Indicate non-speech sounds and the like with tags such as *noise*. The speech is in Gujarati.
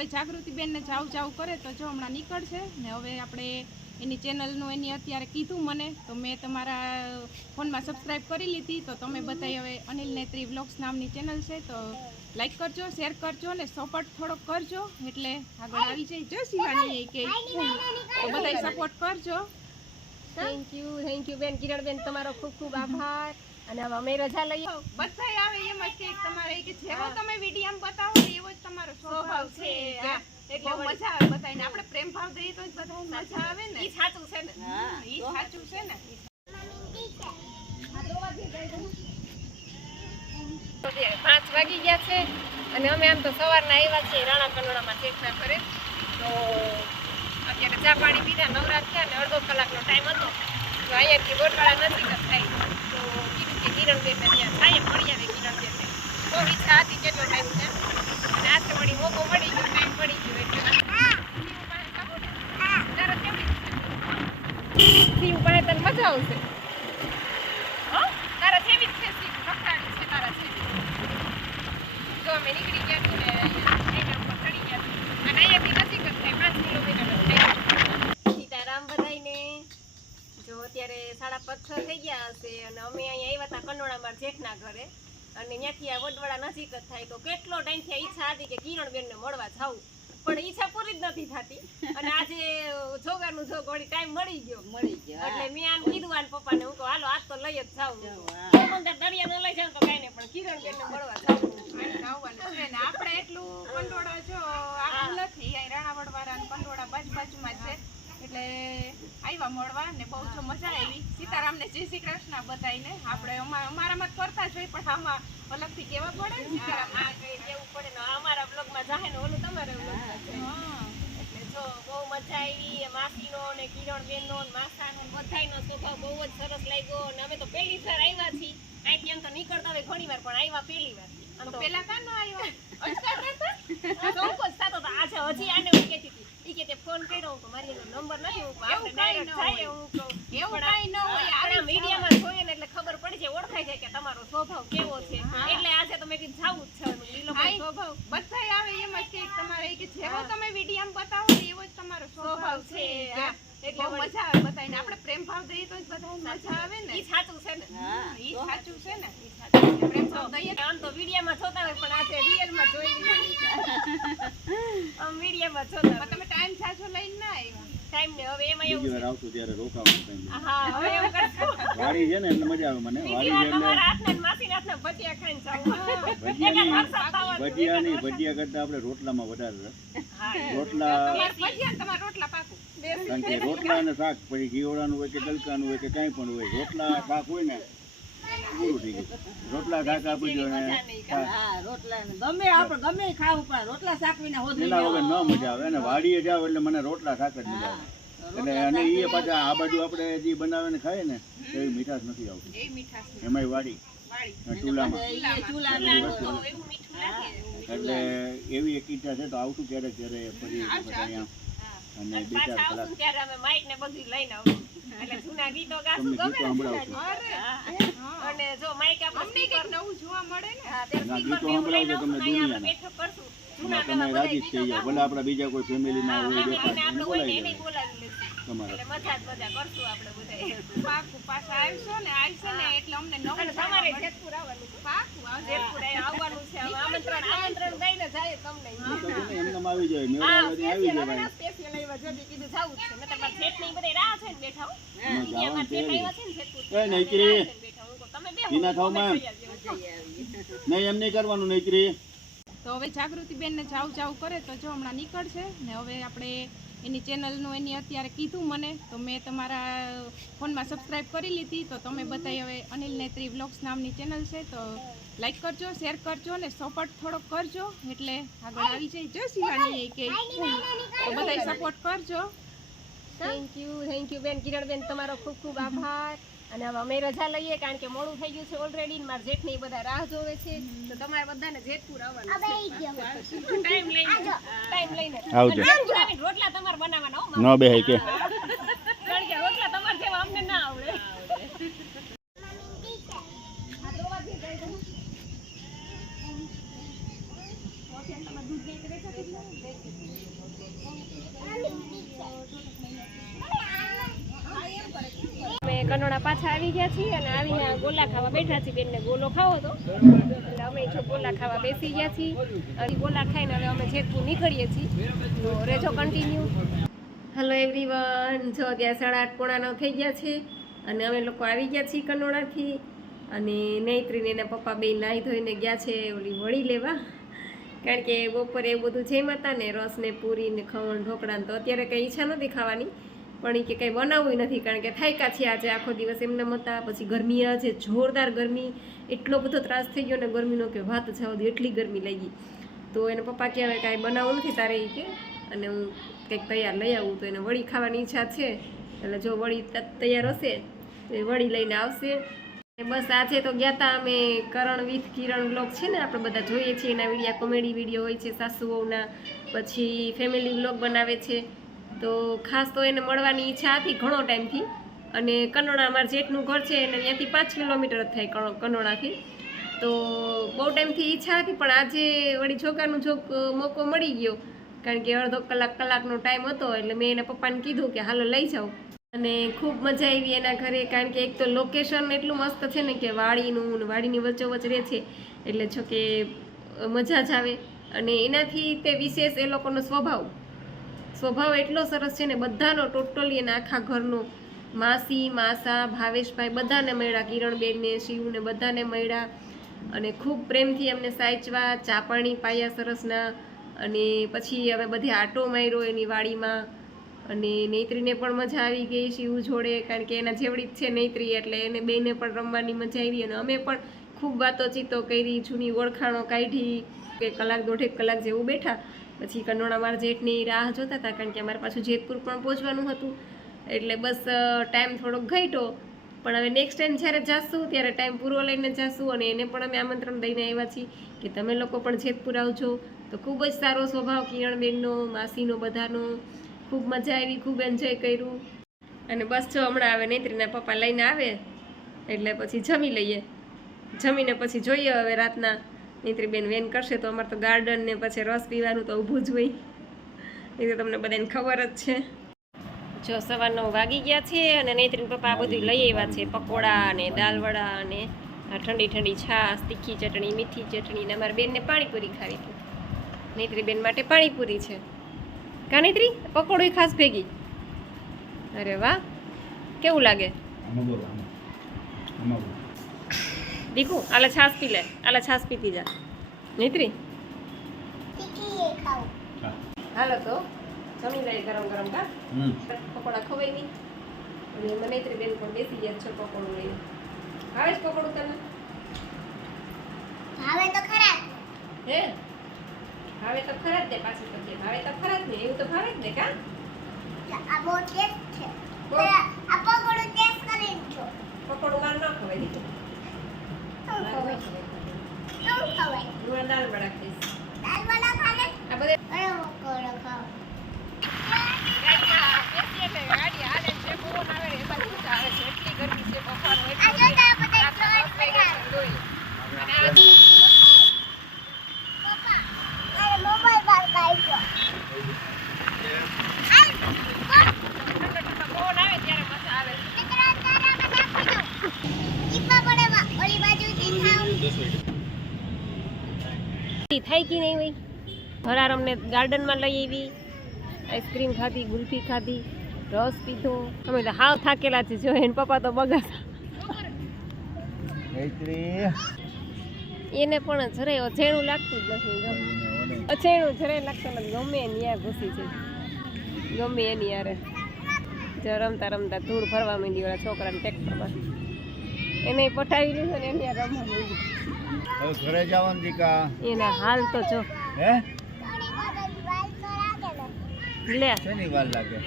હવે જાગૃતિબેનને જાવ જાવ કરે તો જો હમણાં નીકળશે ને હવે આપણે એની ચેનલનું એની અત્યારે કીધું મને તો મેં તમારા ફોનમાં સબસ્ક્રાઈબ કરી લીધી. તો તમે બધાય હવે અનિલ નેત્રી વ્લોગ્સ નામની ચેનલ છે તો લાઈક કરજો શેર કરજો ને સપોર્ટ થોડોક કરજો. એટલે આગળ આવી જાય જો શિવાની કે. તો બધાય સપોર્ટ કરજો. થેન્ક યુ થેન્ક યુ બેન. કિરણબેન તમારો ખૂબ ખૂબ આભાર. અને હવે અમે રજા લઈએ. બધાય આવે એમ જ કે તમારે કે જેવો તમે વિડીયોમાં બતાવો એવો જ તમારો સ્વભાવ છે. એટલે મજા આવે બધાને આપણે પ્રેમ ભાવ દઈએ તો જ બધાને મજા આવે ને. એ સાચું છે ને. ઈ સાચું છે ને. પાંચ વાગી ગયા છે અને અમે આમ તો સવારના આવ્યા છીએ રાણા કનોડામાં ચેકના કરે તો અત્યારે ચા પાણી પીધા નવરાત થયા ને અડધો કલાકનો ટાઈમ હતો. તો અહીંયાથી બોટવાળા નજીક જ થાય. તો કીધું ત્યાં થાય મળી આવે કિરણબેનને બહુ ઈચ્છા હતી કેટલો ટાઈમ છે. અને આજે વળી મોકો મળી ગયો ટાઈમ પડી ગયો એટલે. સીવ પાસે તને મજા આવશે. તારા જેવી જ છે સીવ છે તારા જેવી. તો અમે નીકળી ગયા છીએ ને અહીંયા ઉપર ચડી ગયા છીએ. અને અહીંયાથી નજીક જ થાય પાંચ કિલોમીટર જ થાય સીતારામ બધાયને જો અત્યારે સાડા પાંચ છ થઈ ગયા હશે અને અમે અહીંયા આવ્યા હતા કંડોળામાં જેઠના ઘરે. અને ત્યાંથી આ વડવાડા નજીક જ થાય. તો કેટલો ટાઈમથી ઈચ્છા હતી કે કિરણબેનને મળવા જાઉં. પણ ઈચ્છા પૂરી જ નથી થતી. અને આજે જોગાનું જોગ વળી ટાઈમ મળી ગયો. મળી ગયો. એટલે મેં આમ કીધું આને પપ્પાને હું કહું હાલો આજ તો લઈ જ જાઉં. હા. દરિયા ન લઈ જાઉં તો કાંઈ નહીં પણ કિરણબેનને મળવા જાવું આપણે એટલું કંડોળા જો આખું નથી. અહીં રાણાવડવાળા અને કંડોળા બાજુ બાજુમાં છે. એટલે આવ્યા મળવા ને બહુ જો મજા આવી. સીતારામને જય શ્રી કૃષ્ણ બધાયને. આપણે અમા- અમારામાં કરતા જ હોય પણ આમાં અલગથી કેવા પડે આ કેવું પડે ને? અમારા બ્લોગમાં જાય ને ઓલું તમારે. એટલે જો બહુ મજા આવી માસીનો ને કિરણબેનનો ને માસાનો ને બધાયનો સ્વભાવ બહુ જ સરસ લાગ્યો. અને અમે તો પહેલી વાર આવ્યા છીએ. અહીંથી એમ તો નીકળતા હોય ઘણી વાર પણ આવ્યા પહેલી વાર. પેલા કા ન આવ્યા? *laughs* અચકાટ રહેતા? સંકોચ થતો. આજે હજી આને હું કહેતી હતી. ઈ કે તે ફોન કર્યો હું મારી નંબર નથી હું આપણે કાંઈ ન હોય. હું કહું. એવું કાઈ ન હોય, આ- આવી પણ મીડિયામાં જોઈએ ને એટલે ખબર પડી જાય ઓળખાય જાય કે તમારો સ્વભાવ કેવો છે. એટલે આજે તમે કે જાવું જ છે હાય. સ્વભાવ. બધાય આવે એમ જ કે તમારે કે જેવો. તમે વિડીયોમાં બતાવો એવો જ તમારો સ્વભાવ છે. એટલે મજા આવે બધાને આપણે પ્રેમ ભાવ દઈએ તો જ બધાને મજા આવે ને. ઈ સાચું છે ને. ઈ સાચું છે ને. ઈ સાચું છે. પ્રેમ ભાવ દઈએ આમ તો વિડીયામાં જોતા હોય પણ આજે રિયલમાં જોઈ લીધા આમ વિડીયામાં જોતા તમે ટાઈમ સાચો લઈને ના આવ્યા ટાઈમ ને હવે એમાં એવું વાર છે ત્યારે રોકાવાનું હા હવે એવું કરશું વાડી છે ને એટલે મજા આવે મને. વાડી વાર છે તમારા હાથના ને માસીના હાથના ભજીયા ખાઈને જાવું ભજીયા નહીં ભજીયા કરતા આપણે રોટલામાં વધારે રસ. રોટલા ભજીયા તમારા રોટલા પાકું. કારણ કે રોટલા અને શાક પછી ઘીવડાનું હોય કે ગલકાનું હોય કે કાંઈ પણ હોય રોટલા શાક હોય ને પૂરું થઈ ગયું. રોટલા શાક આપી દો રોટલા ગમે આપણે ગમે ખાવું પણ રોટલા સાકવીને હોદ એના વગર ન મજા આવે. અને વાડીએ જાવ એટલે મને રોટલા શાક જ મજા આવે. એટલે અને એ પાછા આ બાજુ આપણે જે બનાવે ને ખાઈએ ને એવી મીઠાશ નથી આવતી. એ એમાંય વાડી. ચૂલામાં. એટલે એવી એક ઈચ્છા છે તો આવતું ક્યારેક ત્યારે ફરી અને બે ચાર કલાક. એટલે જૂના ગીતો ગાશું ગમે અને જો માઇક આપણે અમને નવું જોવા મળે ને? હા, તે સ્પીકર ને એવું લઈને આપણે બેઠક કરશું. જૂના તમે રાજી થઈ ગીતો ભલે ગાશું. બીજા કોઈ ફેમિલીમાં હા, હોય બેઠા આપણે હોય ને એને બોલાવી લેશું. તમારા. એટલે મજા જ મજા કરશું આપણે. પાકું પાછા આવશો ને આવશે ને એટલે અમને નવું તમારે જેતપુર આવવાનું છે. પાકું આવશે. જેતપુર આવવાનું છે. આમંત્રણ આમંત્રણ દઈને જાય તમને. જાય. આવી જાય એમાં. આવ્યા છે ને. નહીં કરવાનું તો હવે જાવ જાવ કરે તો જો હમણાં નીકળશે. ને હવે આપણે એની ચેનલનું એની અત્યારે કીધું મને તો મેં તમારા ફોનમાં સબસ્ક્રાઈબ કરી લીધી. તો તમે બધાય હવે અનિલ નેત્રી વ્લોગ્સ નામની ચેનલ છે તો લાઈક કરજો શેર કરજો ને સપોર્ટ થોડોક કરજો. એટલે આગળ આવી જાય. જય શિવાની કે. તો બધાય સપોર્ટ કરજો. થેન્ક યુ થેન્ક યુ બેન કિરણબેન તમારો ખૂબ ખૂબ આભાર. અને હવે અમે રજા લઈએ કારણ કે મોડું થઈ ગયું છે ઓલરેડી મારા જેઠ ને બધા રાહ જોવે છે. તો તમારે બધાને જેતપુર આવવાનું છે. ટાઈમ લઈને. ટાઈમ લઈને. આવજો. રોટલા તમારે બનાવવાના ન બેહાય કે કારણ કે રોટલા તમારે જેવા અમને ના આવડે કનોડા પાછા આવી ગયા છીએ અને આવીને ગોલા ખાવા બેઠા છીએ. બેનને ગોલો ખાવો તો. એટલે અમે જો ગોલા ખાવા બેસી ગયા છીએ. અને ગોલા ખાઈને હવે અમે જેતપુર નીકળીએ છીએ. તો રેજો કન્ટિન્યુ હેલો એવરીવન જો અત્યારે સાડા આઠ પોણા નવ થઈ ગયા છે અને અમે લોકો આવી ગયા છીએ કનોડાથી. અને નૈત્રીને એના પપ્પા બે નાહી ધોઈને ગયા છે ઓલી વળી લેવા. કારણ કે બપોરે એવું બધું જેમ હતા ને રસ ને પૂરી ને ખમણ ઢોકળા તો અત્યારે કંઈ ઈચ્છા નથી ખાવાની. પણ એ કે કંઈ બનાવવું નથી, કારણ કે થાયકા છે આજે આખો દિવસ એમને હતા પછી ગરમી આજે જોરદાર ગરમી, એટલો બધો ત્રાસ થઈ ગયો ને ગરમીનો કે વાત જવા દો, એટલી ગરમી લાગી. તો એને પપ્પા કે હવે કાંઈ બનાવવું નથી તારે એ કે, અને હું કંઈક તૈયાર લઈ આવું, તો એને વળી ખાવાની ઈચ્છા છે. એટલે જો વળી તૈયાર હશે, તો એ વળી લઈને આવશે. બસ આજે તો ગયા હતા અમે કરણ, વિથ, કિરણ બ્લોગ છે ને આપણે બધા જોઈએ છીએ, એના વિડીયા, કોમેડી વીડિયો હોય છે સાસુ વહુના પછી ફેમિલી બ્લોગ બનાવે છે. તો ખાસ તો એને મળવાની ઈચ્છા હતી ઘણો ટાઈમથી. અને કનોડા અમારા જેઠનું ઘર છે અને ત્યાંથી પાંચ કિલોમીટર જ થાય કનોડાથી તો બહુ ટાઈમથી ઈચ્છા હતી, પણ આજે વળી છોકરાનું જોક મોકો મળી ગયો. કારણ કે અડધો કલાક કલાકનો ટાઈમ હતો, એટલે મેં એના પપ્પાને કીધું કે હાલો લઈ જાઉં અને ખૂબ મજા આવી એના ઘરે, કારણ કે એક તો લોકેશન એટલું મસ્ત છે ને કે વાડીનું ને વાડીની વચ્ચોવચ રહે છે. એટલે જો કે મજા જ આવે. અને એનાથી તે વિશેષ એ લોકોનો સ્વભાવ. સ્વભાવ એટલો સરસ છે ને બધાનો ટોટલી એના આખા ઘરનો માસી, માસા, ભાવેશભાઈ બધાને મળ્યા કિરણબેનને શિવને બધાને મળ્યા અને ખૂબ પ્રેમથી અમને સાચવા, ચાપાણી પાયા સરસના અને પછી હવે બધે આટો માર્યો એની વાડીમાં અને નૈત્રીને પણ મજા આવી ગઈ શિવ જોડે કારણ કે એના જેવડી જ છે નૈત્રી એટલે એને બેને પણ રમવાની મજા આવી અને અમે પણ ખૂબ વાતો ચિત્તો કરી, જૂની ઓળખાણો કાઢી, કે કલાક દોઢેક કલાક જેવું બેઠા પછી કનોડા જેટની રાહ જોતા હતા, કારણ કે અમારે પાછું જેતપુર પણ પહોંચવાનું હતું, એટલે બસ ટાઈમ થોડોક ઘટ્યો. પણ હવે નેક્સ્ટ ટાઈમ જ્યારે જાશું, ત્યારે ટાઈમ પૂરો લઈને જાશું અને એને પણ અમે આમંત્રણ દઈને આવ્યા છીએ કે તમે લોકો પણ જેતપુર આવજો. તો ખૂબ જ સારો સ્વભાવ કિરણબેનનો, માસીનો, બધાનો. ખૂબ મજા આવી, ખૂબ એન્જોય કર્યું. અને બસ જો હમણાં આવે નૈત્રીના પપ્પા લઈને આવે, એટલે પછી જમી લઈએ. જમીને પછી જોઈએ હવે રાતના. નૈત્રીબેન વેન કરશે તો અમારે તો ગાર્ડન ને પછી રસ પીવાનું તો ઊભું જ હોય. એ તો તમને બધાને ખબર જ છે. જો સવાર નવ વાગી ગયા છે અને નૈત્રીન પપ્પા આ બધું લઈ આવ્યા છે પકોડા ને દાલવડા અને ઠંડી ઠંડી છાશ તીખી ચટણી મીઠી ચટણી ને અમારા બેનને પાણીપુરી ખાવી હતી. નૈત્રી બેન માટે પાણીપુરી છે. કા નૈત્રી? પકોડું ખાસ ભેગી. અરે વાહ કેવું લાગે આમાં બોલો આમાં આમાં બોલો દીકુ આલે છાશ પી લે આલે છાશ પીતી જા. નીતરી? હાલો તો જમી લઈ ગરમ ગરમ કા? પકોડા ખવાય નહીં. અને મને નૈત્રી બેન પણ બેસી ગયા છે પકોડું લઈને. આવે છે પકોડું તને? ભાવે તો ખરા હે? હવે તો ખરા જ ને પાછી તો કે હવે તો ખરા જ ને. એવું તો ભાવે જ ને કા? આ બહુ ટેસ્ટ છે. આ પકોડું ટેસ્ટ કરીને છો પકોડું માર ન ખવાય દીકુ ખવાય હું દાલ વડા ખાઈશ દાલ વડા ખાને આ બધે અરે પકોડો ખાઓ આ જો તારા બધા ફ્લોટ પડ્યા પપ્પા અરે મોબાઈલ પર કાઢ્યો દીકરા તારામાં નાખી દો ટીપા પડે વા- ઓલી બાજુથી થાવ થાય નહીં હોય. હરાર અમને ગાર્ડનમાં લઈ આવી આઈસ્ક્રીમ ખાધી ગુલ્ફી ખાધી રસ પીધો. અમે તો હાવ થાકેલા છે જો એને પપ્પા તો બગાતા એને પણ જરાય અછેણું લાગતું જ નથી. અછેણું જરાય લાગતું નથી ગમે એની યાર ઘૂસી છે. ગમે એની યારે. જો રમતા રમતા ધૂળ ભરવા માંડી વાળા છોકરાને ટ્રેક્ટરમાં એને પઠાવી દીધું ને એની યાર રમવા હવે ઘરે જવાનું દીકા? એના હાલ તો જો. હે? લે. શેની વાર લાગે?